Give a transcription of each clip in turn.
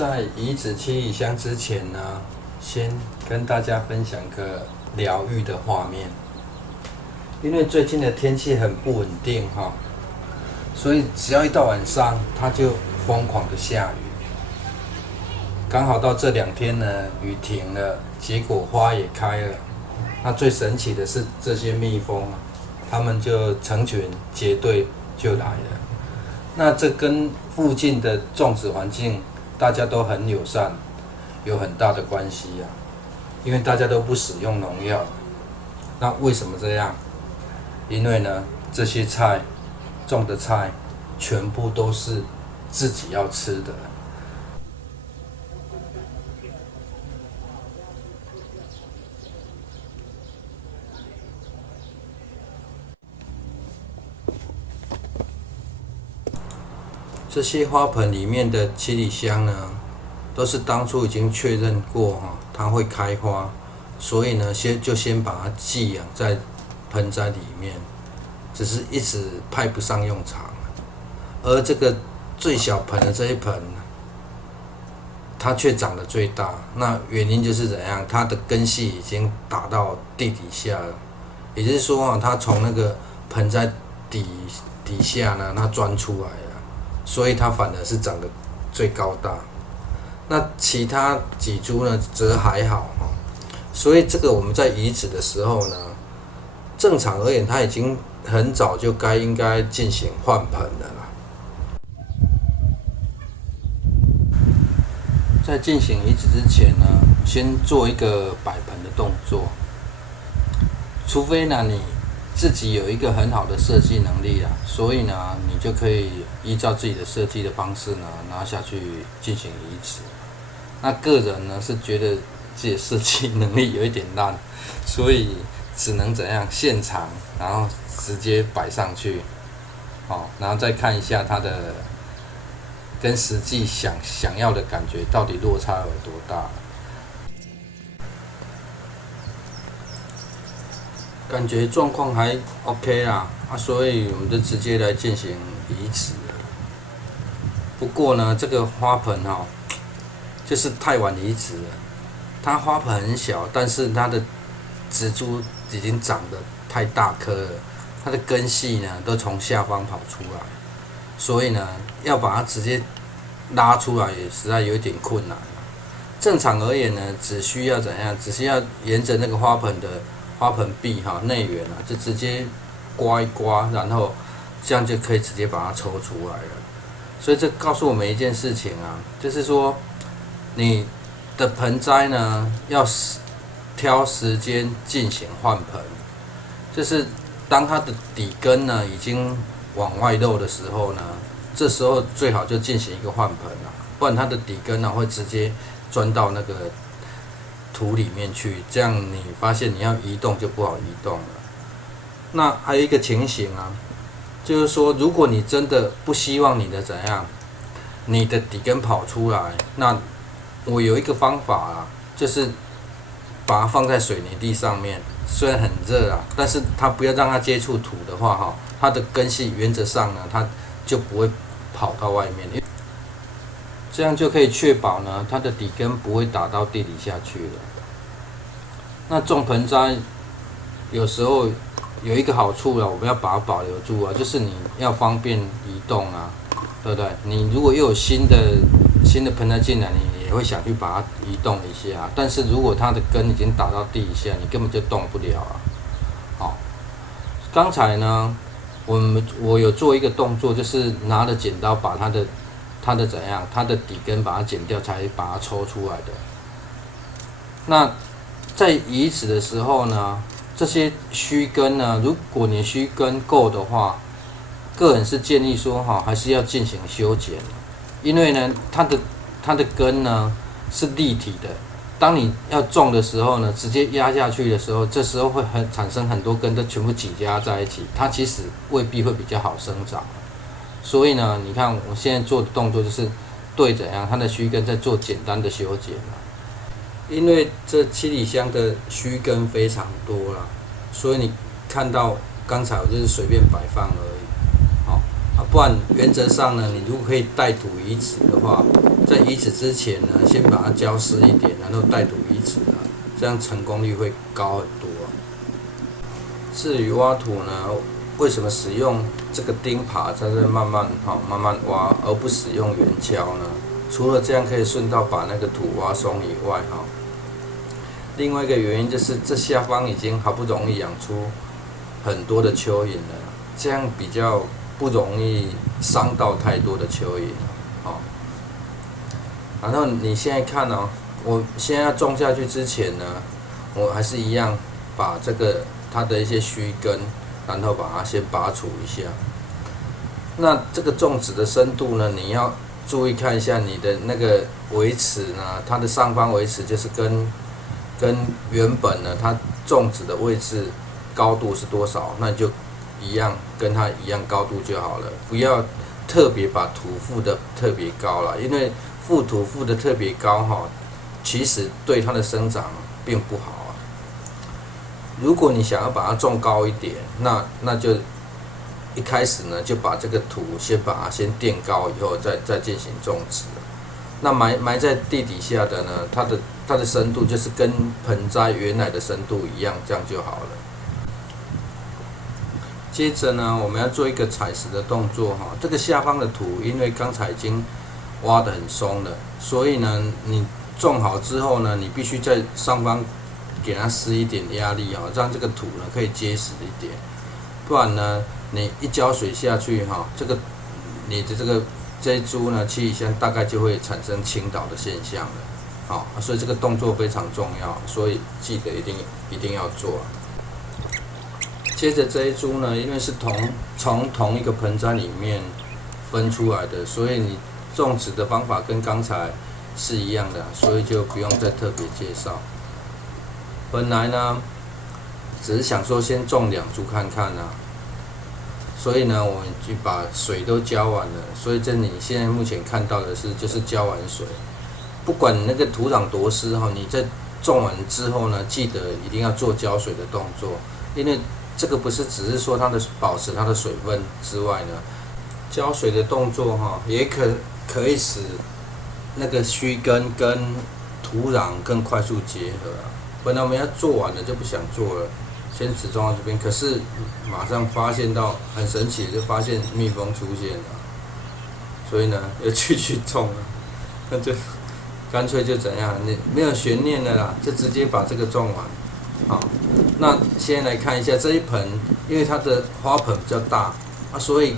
在移植七里香之前呢，先跟大家分享个疗愈的画面。因为最近的天气很不稳定哈，所以只要一到晚上，它就疯狂的下雨。刚好到这2天呢，雨停了，结果花也开了。那最神奇的是这些蜜蜂啊，它们就成群结队就来了。那这跟附近的种植环境大家都很友善，有很大的关系啊。因为大家都不使用农药。那为什么这样？因为呢，这些菜种的菜全部都是自己要吃的。这些花盆里面的七里香呢，都是当初已经确认过哈，它会开花，所以呢，先把它寄养在盆栽里面，只是一直派不上用场。而这个最小盆的这一盆，它却长得最大。那原因就是怎样？它的根系已经打到地底下了，也就是说啊，它从那个盆栽底下呢，它钻出来了。所以它反而是长得最高大，那其他几株呢则还好哈。所以这个我们在移植的时候呢，正常而言，它已经很早就应该进行换盆了啦。在进行移植之前呢，先做一个摆盆的动作，除非呢你自己有一个很好的设计能力啦，所以呢，你就可以依照自己的设计的方式呢，拿下去进行移植。那个人呢是觉得自己的设计能力有一点烂，所以只能怎样现场，然后直接摆上去，然后再看一下它的跟实际想要的感觉到底落差有多大。感觉状况还 OK 啦，所以我们就直接来进行移植了。不过呢，这个花盆就是太晚移植了。它花盆很小，但是它的植株已经长得太大颗了，它的根系呢都从下方跑出来，所以呢要把它直接拉出来也实在有一点困难。正常而言呢，只需要怎样？只需要沿着那个花盆壁内缘就直接刮一刮，然后这样就可以直接把它抽出来了。所以这告诉我们一件事情啊，就是说你的盆栽呢要挑时间进行换盆，就是当它的底根呢已经往外露的时候呢，这时候最好就进行一个换盆啦，不然它的底根呢会直接钻到那个土里面去，这样你发现你要移动就不好移动了。那还有一个情形啊，就是说，如果你真的不希望你的怎样，你的底根跑出来，那我有一个方法啊，就是把它放在水泥地上面，虽然很热啊，但是它不要让它接触土的话它的根系原则上呢，它就不会跑到外面。这样就可以确保呢，它的底根不会打到地底下去了。那种盆栽有时候有一个好处了，我们要把它保留住啊，就是你要方便移动啊，对不对？你如果又有新的盆栽进来，你也会想去把它移动一下。但是如果它的根已经打到地下，你根本就动不了啊。好，刚才呢，我有做一个动作，就是拿着剪刀把它的怎样，它的底根把它剪掉，才把它抽出来的。那在移植的时候呢，这些须根呢，如果你须根够的话，个人是建议说还是要进行修剪，因为呢，它的根呢是立体的，当你要种的时候呢，直接压下去的时候，这时候会产生很多根都全部挤压在一起，它其实未必会比较好生长。所以呢，你看我现在做的动作就是对怎样它的须根在做简单的修剪因为这七里香的须根非常多啦，所以你看到刚才我就是随便摆放而已，不然原则上呢，你如果可以带土移植的话，在移植之前呢，先把它浇湿一点，然后带土移植啊，这样成功率会高很多。至于挖土呢，为什么使用这个钉耙在这慢慢挖，而不使用圆锹呢？除了这样可以顺道把那个土挖松以外，另外一个原因就是这下方已经好不容易养出很多的蚯蚓了，这样比较不容易伤到太多的蚯蚓。然后你现在看哦，我现在要种下去之前呢，我还是一样把这个它的一些须根，然后把它先拔除一下。那这个种植的深度呢，你要注意看一下你的那个围齿呢，它的上方围齿就是跟原本呢它种植的位置高度是多少，那就一样跟它一样高度就好了，不要特别把土覆的特别高了，因为覆土覆的特别高其实对它的生长并不好。如果你想要把它种高一点，那就一开始呢就把这个土把它先垫高，以后再进行种植。那埋在地底下的呢，它的深度就是跟盆栽原来的深度一样，这样就好了。接着呢，我们要做一个采石的动作这个下方的土，因为刚才已经挖得很松了，所以呢，你种好之后呢，你必须在上方给它施一点压力让这个土呢可以结实一点，不然呢，你一浇水下去这个你的这一株呢气象大概就会产生倾倒的现象了，所以这个动作非常重要，所以记得一定要做。接着这一株呢，因为是从同一个盆栽里面分出来的，所以你种植的方法跟刚才是一样的，所以就不用再特别介绍。本来呢，只是想说先种2株看看所以呢，我们就把水都浇完了，所以你现在目前看到的就是浇完水。不管你那个土壤多湿你在种完之后呢，记得一定要做浇水的动作，因为这个不是只是说保持它的水分之外呢，浇水的动作也可以使那个须根跟土壤更快速结合本来我们要做完了就不想做了，先只种到这边，可是马上发现到很神奇，就发现蜜蜂出现了，所以呢又继续种了，那就干脆就怎样，你没有悬念的啦，就直接把这个种完。那先来看一下这一盆，因为它的花盆比较大所以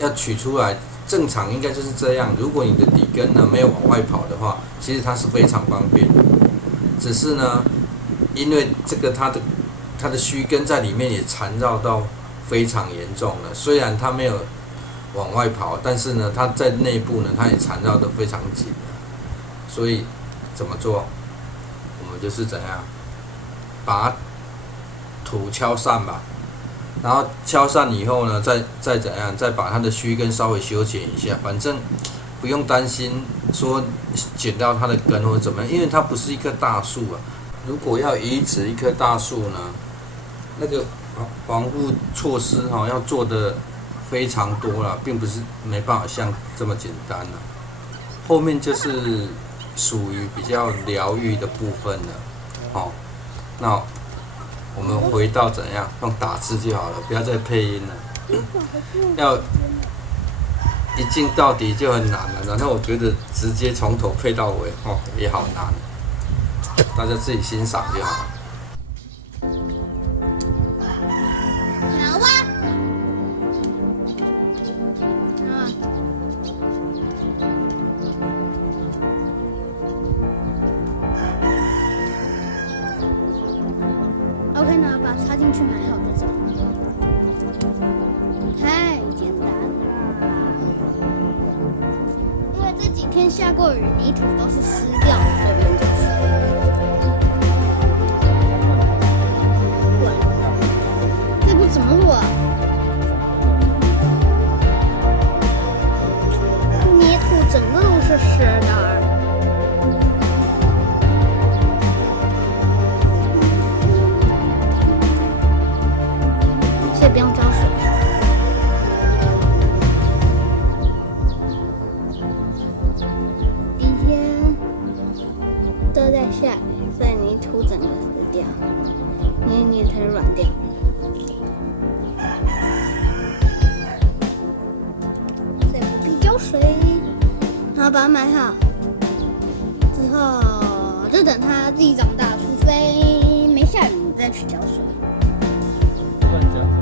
要取出来，正常应该就是这样。如果你的底根呢没有往外跑的话，其实它是非常方便的。只是呢，因为这个它的须根在里面也缠绕到非常严重了。虽然它没有往外跑，但是呢，它在内部呢，它也缠绕得非常紧。所以怎么做？我们就是怎样，把土敲散吧。然后敲散以后呢，再怎样，再把它的须根稍微修剪一下，反正不用担心说剪到它的根或者怎么样，因为它不是一棵大树如果要移植一棵大树呢，那个防护措施要做的非常多了，并不是没办法像这么简单了。后面就是属于比较疗愈的部分了。那我们回到怎样用打字就好了，不要再配音了。要一镜到底就很难了，然后我觉得直接从头配到尾也好难，大家自己欣赏就好。OK 呢，把它插进去买好再走。太简单了，因为这几天下过雨，泥土都是湿掉的，所以不用浇水。这步怎么录啊？泥土整个都是湿的。不用浇水。都在下雨，所以泥土整个湿掉，黏黏才软掉。所以不必浇水，然后把它埋好。之后就等它自己长大，除非没下雨，你再去浇水。乱讲。